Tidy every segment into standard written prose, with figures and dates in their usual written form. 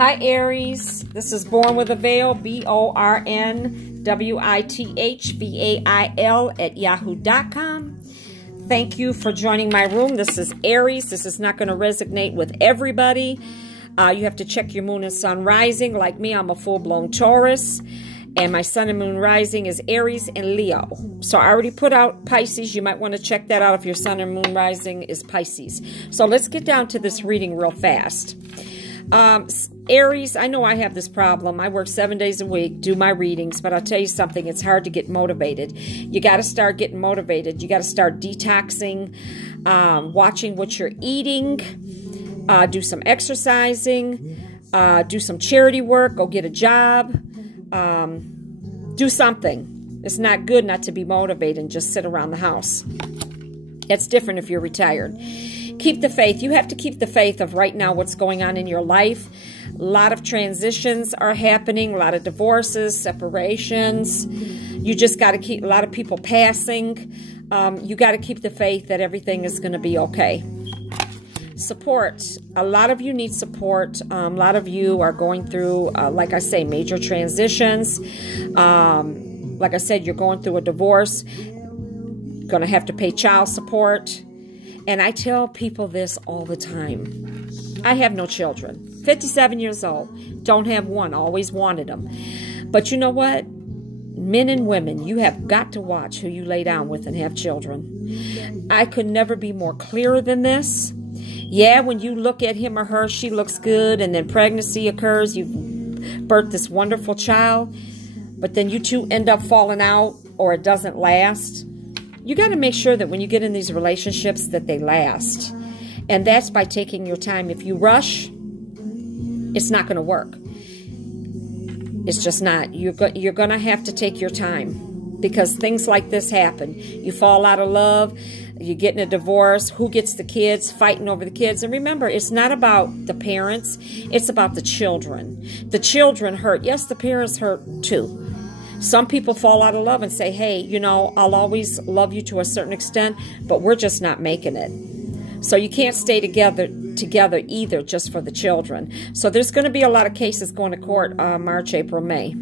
Hi, Aries. This is Born with a Veil, BORNWITHVAIL at yahoo.com. Thank you for joining my room. This is Aries. This is not going to resonate with everybody. You have to check your moon and sun rising. Like me, I'm a full-blown Taurus. And my sun and moon rising is Aries and Leo. So I already put out Pisces. You might want to check that out if your sun and moon rising is Pisces. So let's get down to this reading real fast. Aries, I know I have this problem. I work 7 days a week, do my readings, but I'll tell you something, it's hard to get motivated. You got to start getting motivated. You got to start detoxing, watching what you're eating, do some exercising, do some charity work, go get a job, do something. It's not good not to be motivated and just sit around the house. It's different if you're retired. Keep the faith. You have to keep the faith of right now what's going on in your life. A lot of transitions are happening, a lot of divorces, separations. You just got to keep, a lot of people passing. You got to keep the faith that everything is going to be okay. Support. A lot of you need support. A lot of you are going through, like I say, major transitions. Like I said, you're going through a divorce. Going to have to pay child support. And I tell people this all the time. I have no children. 57 years old. Don't have one. Always wanted them. But you know what? Men and women, you have got to watch who you lay down with and have children. I could never be more clearer than this. Yeah, when you look at him or her, she looks good, and then pregnancy occurs. You've birthed this wonderful child. But then you two end up falling out, or it doesn't last. You got to make sure that when you get in these relationships that they last. And that's by taking your time. If you rush, it's not going to work. It's just not. You're going to have to take your time because things like this happen. You fall out of love. You get in a divorce. Who gets the kids? Fighting over the kids. And remember, it's not about the parents. It's about the children. The children hurt. Yes, the parents hurt too. Some people fall out of love and say, hey, you know, I'll always love you to a certain extent, but we're just not making it. So you can't stay together either just for the children. So there's going to be a lot of cases going to court March, April, May.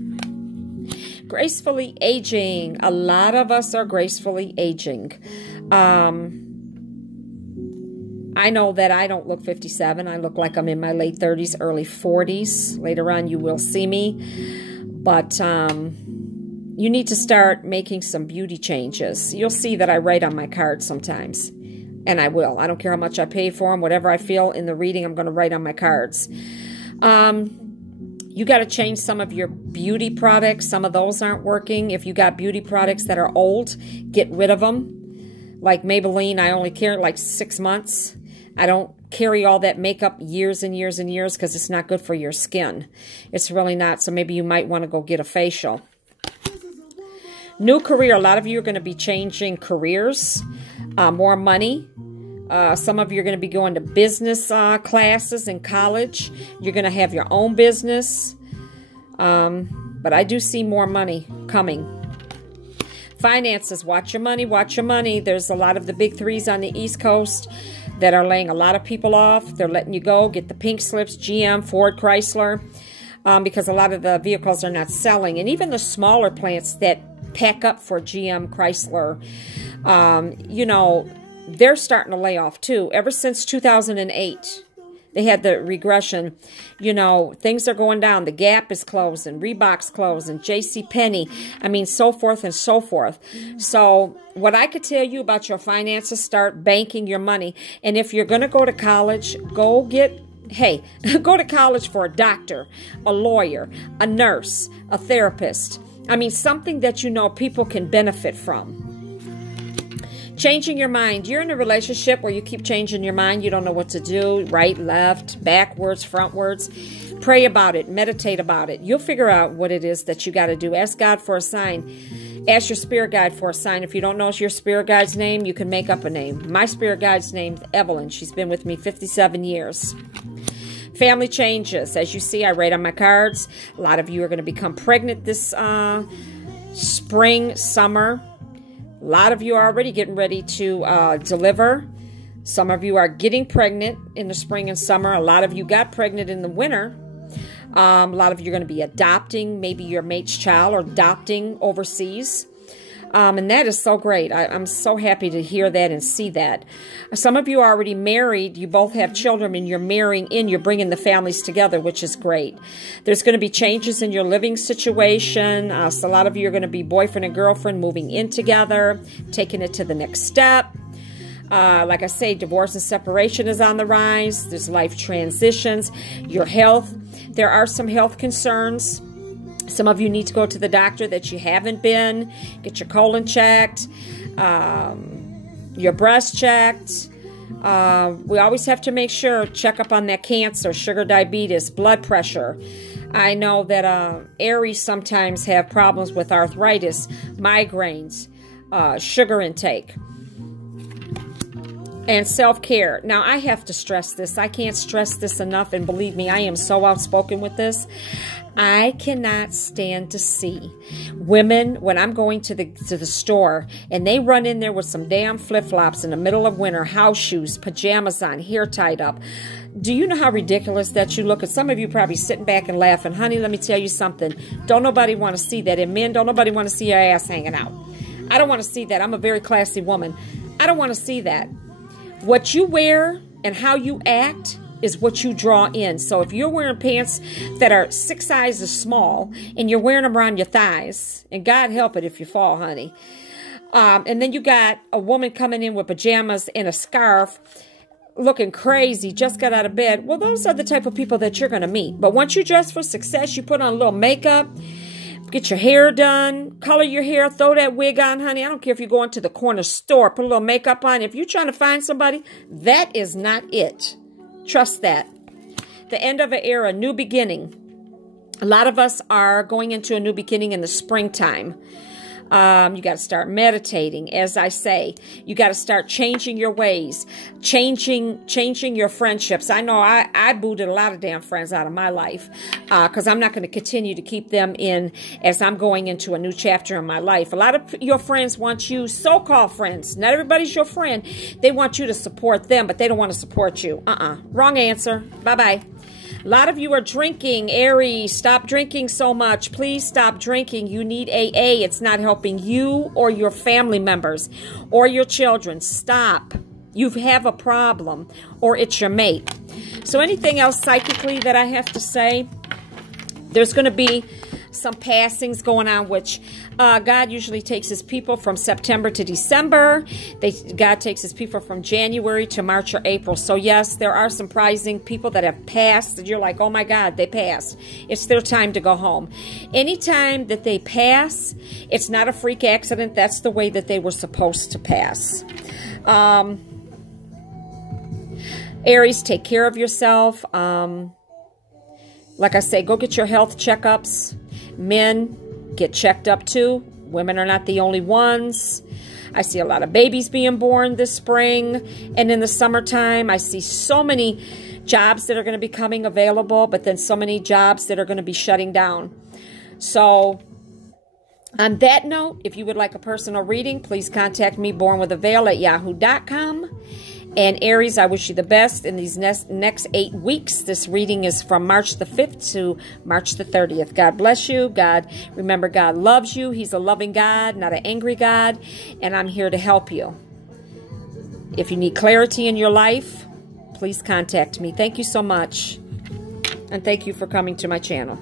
Gracefully aging. A lot of us are gracefully aging. I know that I don't look 57. I look like I'm in my late 30s, early 40s. Later on, you will see me. But you need to start making some beauty changes. You'll see that I write on my cards sometimes. And I will. I don't care how much I pay for them. Whatever I feel in the reading, I'm going to write on my cards. You got to change some of your beauty products. Some of those aren't working. If you got beauty products that are old, get rid of them. Like Maybelline, I only carry like 6 months. I don't carry all that makeup years and years and years because it's not good for your skin. It's really not. So maybe you might want to go get a facial. New career. A lot of you are going to be changing careers. More money. Some of you are going to be going to business classes in college. You're going to have your own business. But I do see more money coming. Finances. Watch your money. Watch your money. There's a lot of the big threes on the East Coast that are laying a lot of people off. They're letting you go. Get the pink slips. GM, Ford, Chrysler. Because a lot of the vehicles are not selling. And even the smaller plants that pack up for GM, Chrysler, you know, they're starting to lay off too. Ever since 2008, they had the regression. You know, things are going down. The Gap is closing, Reebok's closing, JCPenney, I mean, so forth and so forth. So what I could tell you about your finances, start banking your money. And if you're going to go to college, go get, hey, go to college for a doctor, a lawyer, a nurse, a therapist. I mean, something that you know people can benefit from. Changing your mind. You're in a relationship where you keep changing your mind. You don't know what to do. Right, left, backwards, frontwards. Pray about it. Meditate about it. You'll figure out what it is that you got to do. Ask God for a sign. Ask your spirit guide for a sign. If you don't know your spirit guide's name, you can make up a name. My spirit guide's name's Evelyn. She's been with me 57 years. Family changes. As you see, I write on my cards. A lot of you are going to become pregnant this spring, summer. A lot of you are already getting ready to deliver. Some of you are getting pregnant in the spring and summer. A lot of you got pregnant in the winter. A lot of you are going to be adopting maybe your mate's child or adopting overseas. And that is so great. I'm so happy to hear that and see that. Some of you are already married. You both have children and you're marrying in. You're bringing the families together, which is great. There's going to be changes in your living situation. So a lot of you are going to be boyfriend and girlfriend moving in together, taking it to the next step. Like I say, divorce and separation is on the rise. There's life transitions. Your health. There are some health concerns. Some of you need to go to the doctor that you haven't been. Get your colon checked, your breast checked. We always have to make sure, check up on that cancer, sugar, diabetes, blood pressure. I know that Aries sometimes have problems with arthritis, migraines, sugar intake. And self-care. Now, I have to stress this. I can't stress this enough, and believe me, I am so outspoken with this. I cannot stand to see women, when I'm going to the store, and they run in there with some damn flip-flops in the middle of winter, house shoes, pajamas on, hair tied up. Do you know how ridiculous that you look? And some of you probably sitting back and laughing. Honey, let me tell you something. Don't nobody want to see that. And men, don't nobody want to see your ass hanging out. I don't want to see that. I'm a very classy woman. I don't want to see that. What you wear and how you act is what you draw in. So if you're wearing pants that are 6 sizes small and you're wearing them around your thighs, and God help it if you fall, honey. And then you got a woman coming in with pajamas and a scarf looking crazy, just got out of bed. Well, those are the type of people that you're going to meet. But once you dress for success, you put on a little makeup, get your hair done, color your hair, throw that wig on, honey. I don't care if you go into the corner store, put a little makeup on. If you're trying to find somebody, that is not it. Trust that. The end of an era, new beginning. A lot of us are going into a new beginning in the springtime. You got to start meditating, as I say. You got to start changing your ways, changing your friendships. I know I booted a lot of damn friends out of my life because I'm not going to continue to keep them in as I'm going into a new chapter in my life. A lot of your friends want you, so-called friends, not everybody's your friend. They want you to support them, but they don't want to support you. Wrong answer. Bye-bye. A lot of you are drinking. Aries, stop drinking so much. Please stop drinking. You need AA. It's not helping you or your family members or your children. Stop. You have a problem, or it's your mate. So anything else psychically that I have to say? There's going to be some passings going on, which God usually takes his people from September to December. God takes his people from January to March or April. So yes, there are some surprising people that have passed. You're like, oh my God, they passed. It's their time to go home. Anytime that they pass, it's not a freak accident. That's the way that they were supposed to pass. Aries, take care of yourself. Like I say, go get your health checkups. Men, get checked up too. Women are not the only ones. I see a lot of babies being born this spring. And in the summertime, I see so many jobs that are going to be coming available, but then so many jobs that are going to be shutting down. So on that note, if you would like a personal reading, please contact me, bornwithaveil@yahoo.com. And Aries, I wish you the best in these next 8 weeks. This reading is from March the 5th to March the 30th. God bless you. Remember, God loves you. He's a loving God, not an angry God. And I'm here to help you. If you need clarity in your life, please contact me. Thank you so much. And thank you for coming to my channel.